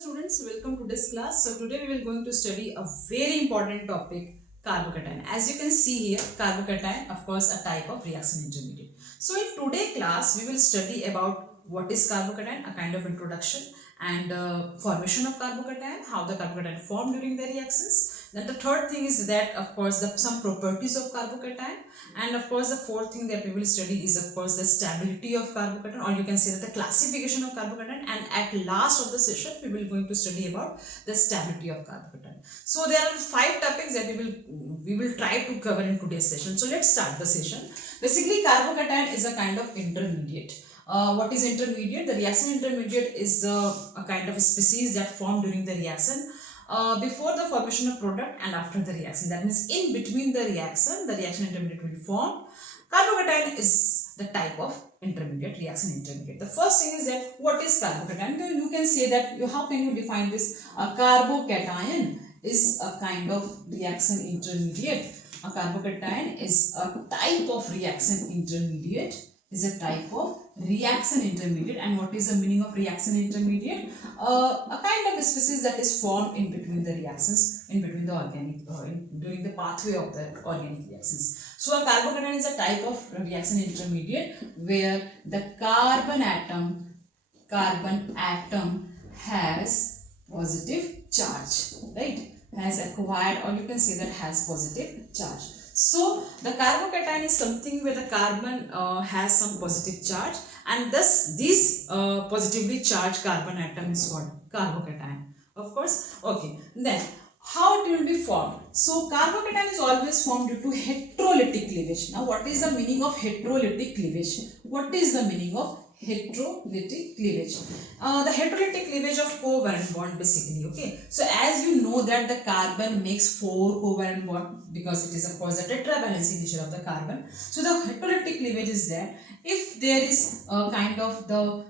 Students, welcome to this class. So today we will going to study a very important topic, carbocation. As you can see here, carbocation, of course, a type of reaction intermediate. So in today class, we will study about what is carbocation, a kind of introduction, and formation of carbocation, how the carbocation form during the reactions. Then the third thing is that, of course, some properties of carbocation, and of course the fourth thing that we will study is of course the stability of carbocation, or you can say that the classification of carbocation, and at last of the session we will going to study about the stability of carbocation. So there are five topics that we will try to cover in today's session. So let's start the session. Basically, carbocation is a kind of intermediate. What is intermediate? The reaction intermediate is a kind of a species that form during the reaction, before the formation of product and after the reaction. That means in between the reaction intermediate will form. Carbocation is the type of intermediate, reaction intermediate. The first thing is that what is carbocation? Then you can say that how can you define this? A carbocation is a kind of reaction intermediate. A carbocation is a type of reaction intermediate. Is a type of reaction intermediate. And what is the meaning of reaction intermediate? A kind of species that is formed in between the reactions, in between the organic, during the pathway of the organic reactions. So a carbocation is a type of reaction intermediate where the carbon atom has positive charge, right? Has acquired, or you can say that has positive charge. So the carbocation is something where the carbon has some positive charge, and thus this positively charged carbon atom is called carbocation. Of course, okay. Then how it will be formed? So carbocation is always formed due to heterolytic cleavage. Now what is the meaning of heterolytic cleavage? What is the meaning of heterolytic cleavage? The heterolytic cleavage of covalent bond basically. Okay, so as you know that the carbon makes 4 covalent bond because it is of course the tetravalency nature of the carbon. So the heterolytic cleavage is that if there is a kind of the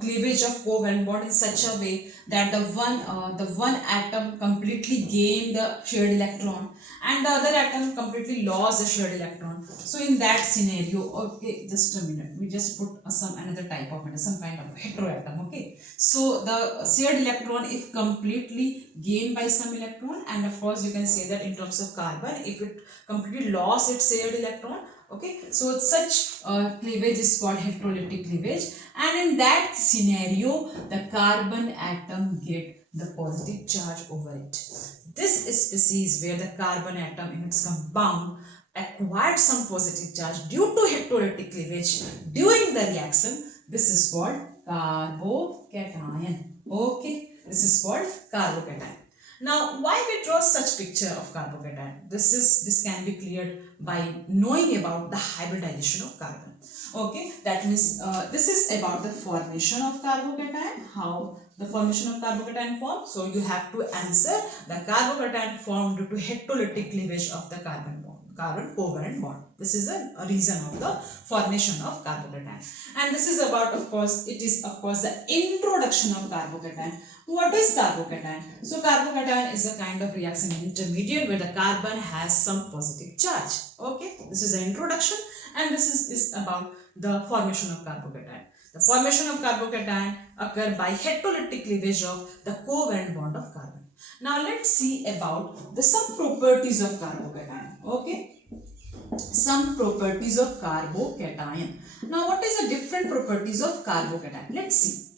cleavage of covalent bond in such a way that the one atom completely gain the shared electron and the other atom completely lost the shared electron. So in that scenario, okay, just a minute, we just put some another type of matter, some kind of heteroatom. Okay, so the shared electron if completely gained by some electron, and of course you can say that in terms of carbon if it completely lost its shared electron. Okay, so such cleavage is called heterolytic cleavage, and in that scenario the carbon atom get the positive charge over it. This species where the carbon atom in its compound acquired some positive charge due to heterolytic cleavage during the reaction, this is called carbocation. Okay, this is called carbocation. Now, why we draw such picture of carbocation? This can be cleared by knowing about the hybridization of carbon. Okay, that means this is about the formation of carbocation, how the formation of carbocation forms. So you have to answer the carbocation formed due to heterolytic cleavage of the carbon covalent bond. This is a reason of the formation of carbocation. And this is about, of course, it is of course the introduction of carbocation. What is carbocation? So carbocation is a kind of reaction intermediate where the carbon has some positive charge. Okay, this is the introduction, and this is about the formation of carbocation. The formation of carbocation occur by heterolytic cleavage of the covalent bond of carbon. Now let's see about the some properties of carbocation. Okay, some properties of carbocation. Now what is the different properties of carbocation? Let's see.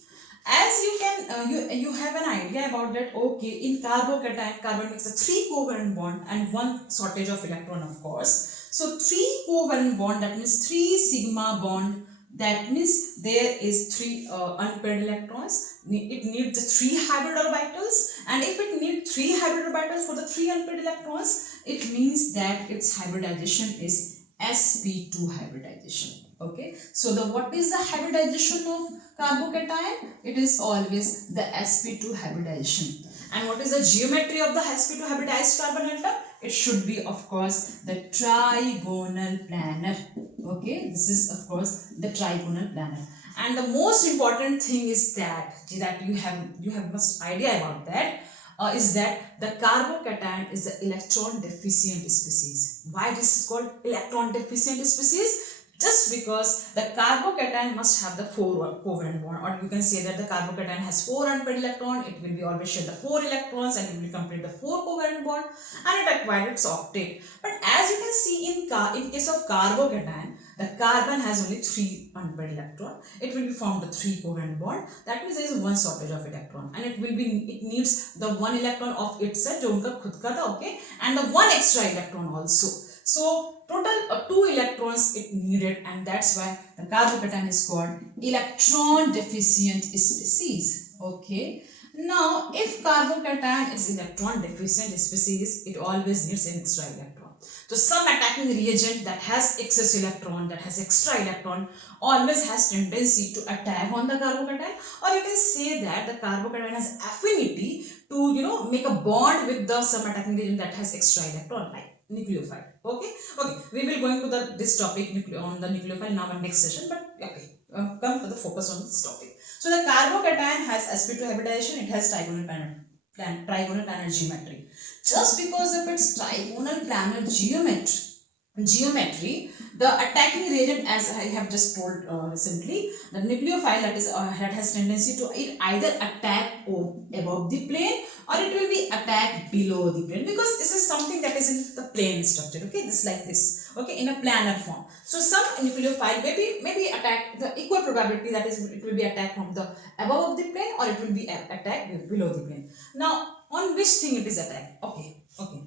As you can you have an idea about that. Okay, in carbocation, carbon makes a 3 covalent bond and 1 shortage of electron, of course. So 3 covalent bond, that means 3 sigma bond, that means there is 3 unpaired electrons. It needs 3 hybrid orbitals, and if it needs 3 hybrid orbitals for the 3 unpaired electrons, it means that its hybridization is sp2 hybridization. Okay, so the what is the hybridization of carbocation? It is always the sp2 hybridization. And what is the geometry of the sp2 hybridized carbon atom? It should be, of course, the trigonal planar. Okay, this is of course the trigonal planar. And the most important thing is that you have must idea about that. Is that the carbocation is the electron deficient species. Why this is called electron deficient species? Just because the carbocation must have the 4 covalent bond, or you can say that the carbocation has 4 unpaired electron, it will be always share the 4 electrons and it will complete the 4 covalent bond and it acquired its octet. But as you can see in case of carbocation, the carbon has only 3 unpaired electron. It will be formed the 3 covalent bond. That means there is one shortage of electron, and it needs the 1 electron of itself, जो उनका खुद का था, okay, and the 1 extra electron also. So total 2 electrons it needed, and that's why the carbocation is called electron deficient species. Okay. Now, if carbocation is electron deficient species, it always needs an extra electron. So some attacking reagent that has excess electron, that has extra electron, always has tendency to attack on the carbocation, or you can say that the carbocation has affinity to make a bond with the some attacking reagent that has extra electron, like nucleophile. Okay, we will go into this topic on the nucleophile now in next session, but okay, come to the focus on this topic. So the carbocation has sp2 hybridization, it has trigonal planar geometry. Just because of its trigonal planar geometry, the attacking reagent, as I have just told recently, the nucleophile that has tendency to either attack above the plane or it will be attacked below the plane, because this is something that is in the plane structure. Okay, this like this. Okay, in a planar form. So some nucleophile maybe attack the equal probability, that is it will be attacked from the above of the plane or it will be attacked below the plane. Now, on which thing it is attacked? Okay,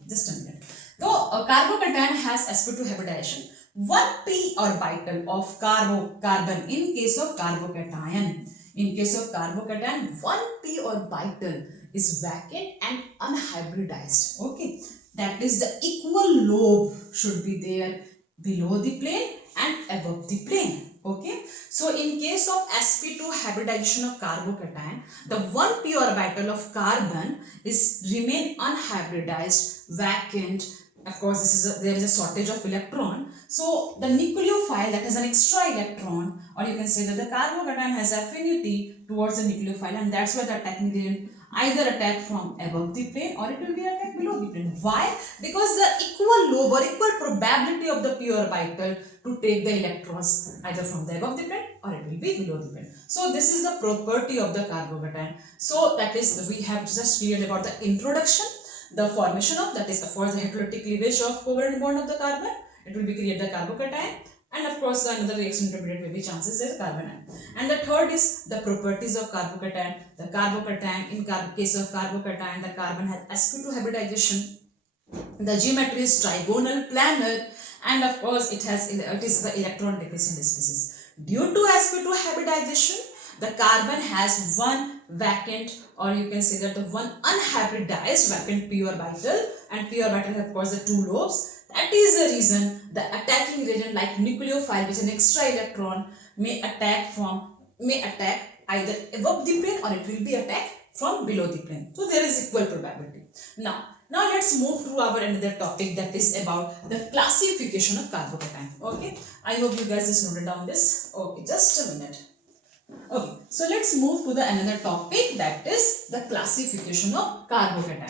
just a minute. So carbocation has sp2 hybridization. 1p orbital of carbon in case of carbocation. In case of carbocation, 1p orbital is vacant and unhybridized. Okay, that is the equal lobe should be there below the plane and above the plane. Okay, so in case of sp2 hybridization of carbocation, the 1p orbital of carbon is remain unhybridized, vacant. Of course, there is a shortage of electron. So the nucleophile that has an extra electron, or you can say that the carbocation has affinity towards the nucleophile, and that's why the attacking reagent either attack from above the plane or it will be attacked below the plane. Why? Because the equal lobe or equal probability of the p orbital to take the electrons either from the above the plane or it will be below the plane. So this is the property of the carbocation. So that is, we have just cleared about the introduction, the formation of, that is of course the heterolytic cleavage of covalent bond of the carbon. It will be create the carbocation, and of course another reaction intermediate may be chances there carbon ion. And the third is the properties of carbocation. The carbocation, in case of carbocation, the carbon has sp2 hybridization. The geometry is trigonal planar, and of course it is the electron deficient species. Due to sp2 hybridization, the carbon has one vacant, or you can say that the one unhybridized vacant p orbital, and p orbital have of course the 2 lobes. That is the reason the attacking reagent like nucleophile with an extra electron may attack either above the plane or it will be attacked from below the plane. So there is equal probability. Now let's move to our another topic, that is about the classification of carbocation. Okay, I hope you guys just noted down this. Okay, just a minute. Okay, so let's move to the another topic, that is the classification of carbocation.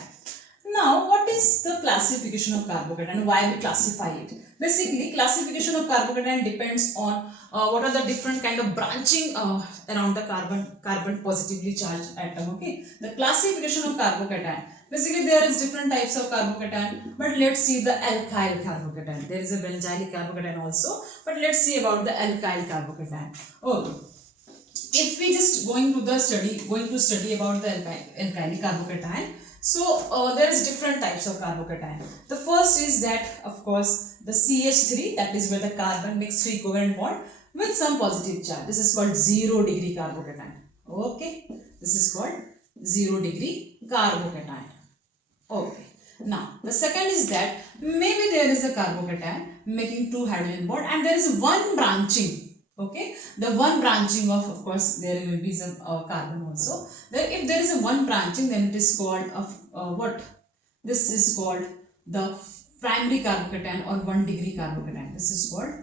Now, what is the classification of carbocation and why we classify it? Basically, classification of carbocation depends on what are the different kind of branching around the carbon positively charged atom. Okay, the classification of carbocation. Basically, there is different types of carbocation, but let's see the alkyl carbocation. There is a benzylic carbocation also, but let's see about the alkyl carbocation. Okay. If we just going to study about the alkylic carbocation. So there is different types of carbocation. The first is that of course the CH3, that is where the carbon makes 3 covalent bond with some positive charge. This is called 0 degree carbocation. Okay, this is called 0 degree carbocation. Okay. Now the second is that maybe there is a carbocation making 2 hydrogen bond and there is one branching. Okay, the one branching of course there will be some carbon also. If there is a one branching, then it is called what? This is called the primary carbocation or 1 degree carbocation. This is called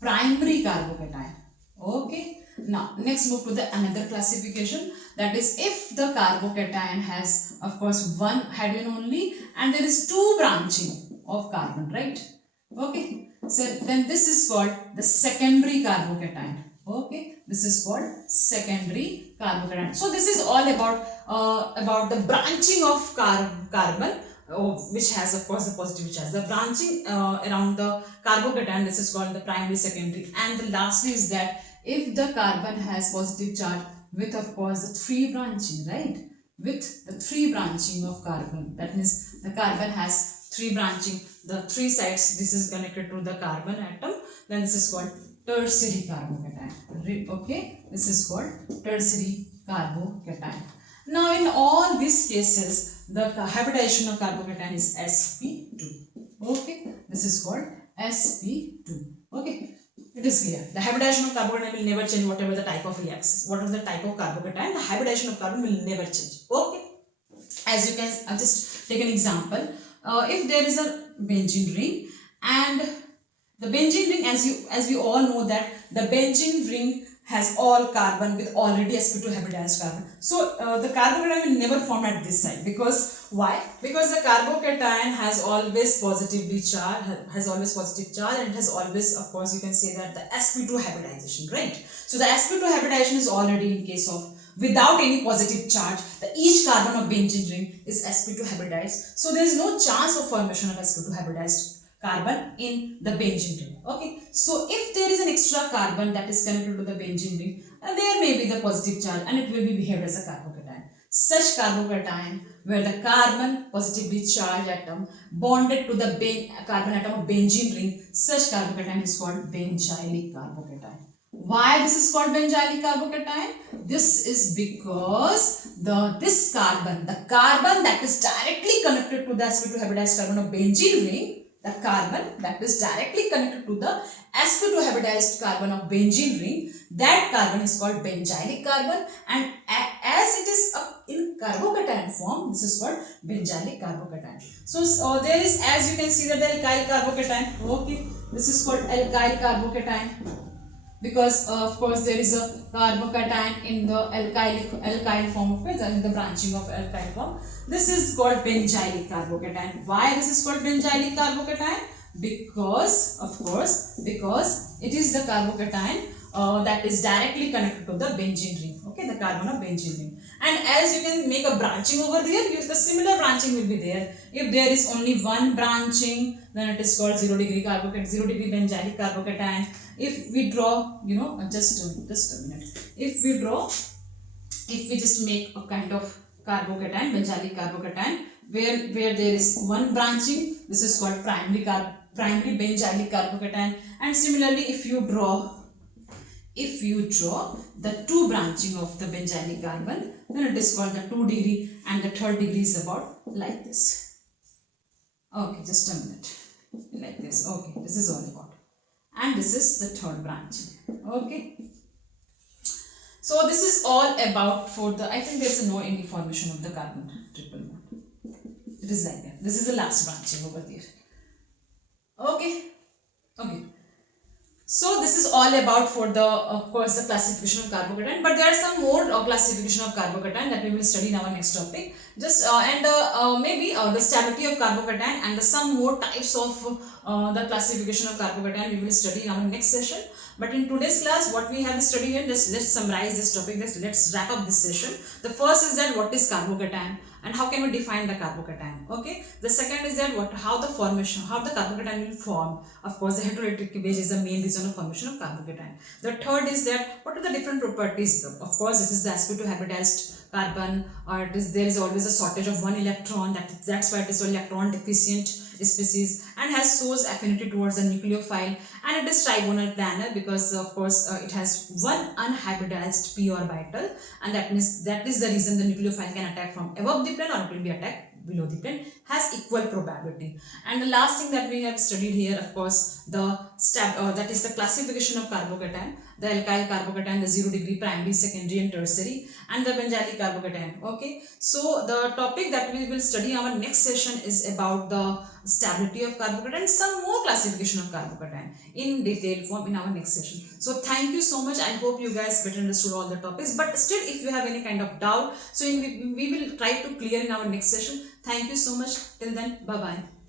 primary carbocation. Okay. Now next move to the another classification, that is if the carbocation has of course one hydrogen only and there is 2 branching of carbon, right? Okay, so then this is called the secondary carbocation. Okay, this is called secondary carbocation. So this is all about the branching of carbon, which has of course the positive charge. The branching around the carbocation, this is called the primary, secondary, and the lastly is that if the carbon has positive charge with of course the three branching, right? With the three branching of carbon, that means the carbon has three branching, the three sides, this is connected to the carbon atom, then this is called tertiary carbocation. Okay, this is called tertiary carbocation. Now in all these cases the hybridization of carbocation is sp2. Okay, this is called sp2. Okay, it is clear. The hybridization of carbocation will never change whatever the type of reactions. What is the type of carbocation? The hybridization of carbon will never change. Okay. As you can, I'll just take an example. If there is a benzene ring, and the benzene ring, as we all know that the benzene ring has all carbon with already sp2 hybridized carbon. So the carbocation will never form at this side, because why? Because the carbocation has always positively charged, has always positive charge, and it has always, of course, you can say that the sp2 hybridization, right? So the sp2 hybridization is already in case of without any positive charge, each carbon of benzene ring is sp2 hybridized. So there is no chance of formation of sp2 hybridized carbon in the benzene ring. Okay. So if there is an extra carbon that is connected to the benzene ring, there may be the positive charge and it will be behaved as a carbocation. Such carbocation where the carbon positively charged atom bonded to the carbon atom of benzene ring, such carbocation is called benzylic carbocation. Why this is called benzylic carbocation? This is because this carbon, the carbon that is directly connected to the sp2 hybridized carbon of benzene ring, the carbon that is directly connected to the sp2 hybridized carbon of benzene ring, that carbon is called benzylic carbon, and as it is in carbocation form, this is called benzylic carbocation. So there is, as you can see, that the alkyl carbocation. Okay, this is called alkyl carbocation, because of course there is a carbocation in the alkyl form of it, in the branching of alkyl form. This is called benzylic carbocation. Why this is called benzylic carbocation? Because of course, because it is the carbocation that is directly connected to the benzene ring. Okay, the carbon of benzene ring. And as you can make a branching over there, the similar branching will be there. If there is only one branching, then it is called 0 degree carbocation, 0 degree benzylic carbocation. If we draw, just a minute. If we just make a kind of carbocation, benzylic carbocation, where there is one branching, this is called primary benzylic carbocation. And similarly, if you draw the two branching of the benzylic carbon, then it is called the 2 degree, and the third degree is about like this. Okay, just a minute. Like this. Okay, this is all about. And this is the third branching. Okay. So this is all about for the, I think there is no any formation of the carbon triple bond. It is like that. This is the last branching over there. Okay. Okay. So this is all about for the, of course, the classification of carbocation, but there are some more classification of carbocation that we will study in our next topic. Just maybe the stability of carbocation and some more types of the classification of carbocation we will study in our next session. But in today's class, what we have studied here, let's summarize this topic. Let's wrap up this session. The first is that what is carbocation and how can we define the carbocation. Okay. The second is that how the carbocation will form. Of course, the heteroelectric base is the main reason of formation of carbocation. The third is that what are the different properties. Of course, this is the sp2 hybridized carbon, or there is always a shortage of one electron. That's why it is electron deficient species and has source affinity towards the nucleophile, and it is trigonal planar because of course it has one unhybridized p orbital, and that means that is the reason the nucleophile can attack from above the plane or it will be attacked below the plane, has equal probability. And the last thing that we have studied here, of course, that is the classification of carbocation, the alkyl carbocation, the 0 degree primary, secondary and tertiary, and the benzylic carbocation. Okay, so the topic that we will study in our next session is about the stability of carbocation and some more classification of carbocation in detailed form in our next session. So thank you so much. I hope you guys better understood all the topics, but still if you have any kind of doubt, so we will try to clear in our next session. Thank you so much. Till then, bye bye.